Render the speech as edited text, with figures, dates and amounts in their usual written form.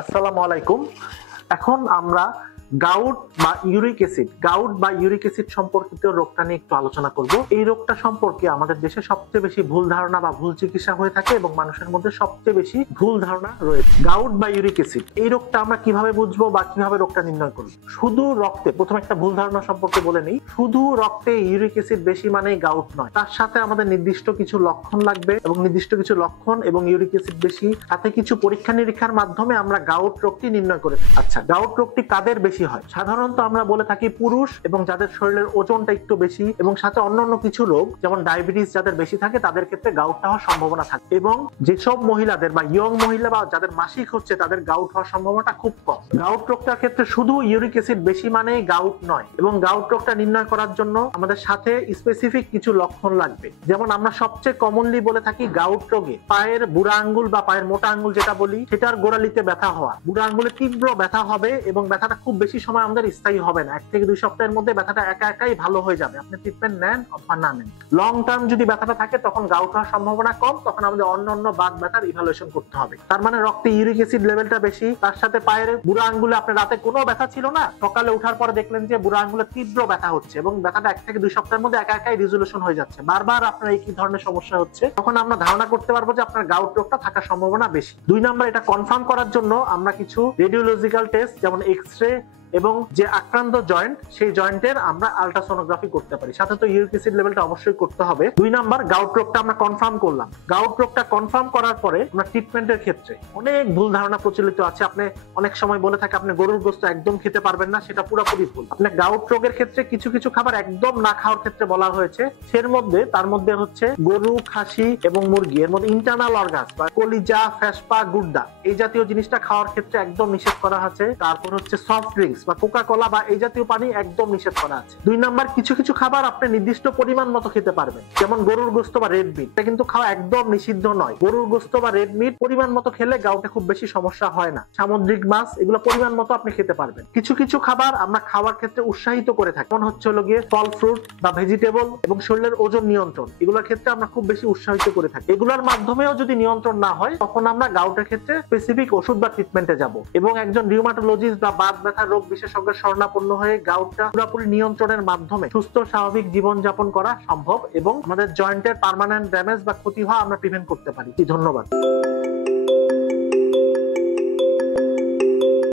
আসসালামু আলাইকুম। এখন আমরা গাউট বা ইউরিক অ্যাসিড সম্পর্কিত রোগটা নিয়ে একটু আলোচনা করব। এই রোগটা সম্পর্কে আমাদের দেশে সবচেয়ে বেশি ভুল ধারণা বা ভুল চিকিৎসা হয়ে থাকে এবং মানুষের মধ্যে সবচেয়ে বেশি ভুল ধারণা রয়েছে। গাউট বা ইউরিক অ্যাসিড এই রোগটা আমরা কিভাবে বুঝবো বা কিভাবে রোগটা নির্ণয় করব? শুধু রক্তে, প্রথমে একটা ভুল ধারণা সম্পর্কে বলে নেই, শুধু রক্তে ইউরিক অ্যাসিড বেশি মানেই গাউট নয়। তার সাথে আমাদের নির্দিষ্ট কিছু লক্ষণ লাগবে এবং নির্দিষ্ট কিছু লক্ষণ এবং ইউরিক অ্যাসিড বেশি, তাতে কিছু পরীক্ষা নিরীক্ষার মাধ্যমে আমরা গাউট রোগটি নির্ণয় করে থাকি। আচ্ছা, গাউট রোগটি কাদের বেশি হয়? সাধারণত আমরা বলে থাকি পুরুষ এবং যাদের শরীরের ওজনটা একটু বেশি এবং সাথে অন্যান্য কিছু রোগ যেমন ডায়াবেটিস যাদের বেশি থাকে তাদের ক্ষেত্রে গাউট হওয়ার সম্ভাবনা থাকে। এবং যেসব মহিলাদের বা ইয়ং মহিলা বা যাদের মাসিক হচ্ছে তাদের গাউট হওয়ার সম্ভাবনাটা খুব কম। গাউট রোগটার ক্ষেত্রে শুধু ইউরিক অ্যাসিড বেশি মানেই গাউট নয়, এবং গাউট রোগটা নির্ণয় করার জন্য আমাদের সাথে স্পেসিফিক কিছু লক্ষণ লাগবে। যেমন আমরা সবচেয়ে কমনলি বলে থাকি গাউট রোগে পায়ের বুড়া আঙ্গুল বা পায়ের মোটা আঙ্গুল যেটা বলি সেটার গোড়ালিতে ব্যথা হওয়া, বুড়া আঙ্গুলে তীব্র ব্যথা হবে এবং ব্যথাটা খুব বেশি সময় আমাদের স্থায়ী হবে না। 1 থেকে 2 সপ্তাহের মধ্যে ব্যথাটা একাই ভালো হয়ে যাবে, আপনি ট্রিটমেন্ট নেন অথবা না নেন। লং টার্ম যদি ব্যথাটা থাকে তখন গাউট হওয়ার সম্ভাবনা কম, তখন আমাদের অন্যান্য বাত ব্যথার ইভালুয়েশন করতে হবে। তার মানে রক্তে ইউরিক অ্যাসিড লেভেলটা বেশি, তার সাথে পায়ের বুড়া আঙ্গুলে আপনার রাতে কোনো ব্যথা ছিল না, সকালে ওঠার পরে দেখলেন যে বুড়া আঙ্গুলে তীব্র ব্যথা হচ্ছে এবং ব্যথাটা 1 থেকে 2 সপ্তাহের মধ্যে একাই রিজলিউশন হয়ে যাচ্ছে, বারবার আপনার এই কি ধরনের সমস্যা হচ্ছে, তখন আমরা ধারণা করতে পারবো যে আপনার গাউট রোগটা থাকার সম্ভাবনা বেশি। 2 নাম্বার, এটা কনফার্ম করার জন্য আমরা কিছু রেডিওলজিক্যাল টেস্ট যেমন এক্স-রে এবং যে আক্রান্ত জয়েন্ট সেই জয়েন্টের আমরা আল্ট্রাসোনোগ্রাফি করতে পারি, সাথে তো ইউরিক অ্যাসিড লেভেলটা অবশ্যই করতে হবে। 2 নাম্বার, গাউট রোগটা আমরা কনফার্ম করলাম। গাউট রোগটা কনফার্ম করার পরে আমরা ট্রিটমেন্টের ক্ষেত্রে অনেক ভুল ধারণা প্রচলিত আছে। আপনি অনেক সময় বলে থাকে আপনি গরুর গোশত একদম খেতে পারবেন না, সেটা পুরোপুরি ভুল। আপনি গাউট রোগের ক্ষেত্রে কিছু কিছু খাবার একদম না খাওয়ার ক্ষেত্রে বলা হয়েছে, তার মধ্যে হচ্ছে গরু, খাসি এবং মুরগি, এর মধ্যে ইন্টারনাল অর্গানস বা কলিজা, ফ্যাসপা, গুর্দা এই জাতীয় জিনিসটা খাওয়ার ক্ষেত্রে একদম নিষেধ করা আছে। তারপর হচ্ছে সফট ড্রিঙ্কস বা কোকা কোলা বা এই জাতীয় পানি একদম নিষেধ করা আছে। 2 নাম্বার, কিছু কিছু খাবার আপনি নির্দিষ্ট পরিমাণ মতো খেতে পারবেন, যেমন গরুর গোশত বা রেড মিট, এটা কিন্তু খাওয়া একদম নিষিদ্ধ নয়। গরুর গোশত বা রেড মিট পরিমাণ মতো খেলে গাউটে খুব বেশি সমস্যা হয় না। সামুদ্রিক মাছ এগুলো পরিমাণ মতো আপনি খেতে পারবেন। কিছু কিছু খাবার আমরা খাওয়ার ক্ষেত্রে উৎসাহিত করে থাকি, যেমন হচ্ছে গিয়ে ফল, ফ্রুট বা ভেজিটেবল এবং শরীরের ওজন নিয়ন্ত্রণ, এগুলোর ক্ষেত্রে আমরা খুব বেশি উৎসাহিত করে থাকি। এগুলোর মাধ্যমেও যদি নিয়ন্ত্রণ না হয় তখন আমরা গাউটের ক্ষেত্রে স্পেসিফিক ওষুধ বা ট্রিটমেন্টে যাব এবং একজন রিউমাটোলজিস্ট বা বাত ব্যথা রোগ বিশেষজ্ঞের শরণাপন্ন হয়ে গাউটটা পুরোপুরি নিয়ন্ত্রণের মাধ্যমে সুস্থ স্বাভাবিক জীবন যাপন করা সম্ভব এবং আমাদের জয়েন্টের পার্মানেন্ট ড্যামেজ বা ক্ষতি হওয়া আমরা প্রিভেন্ট করতে পারি। ধন্যবাদ।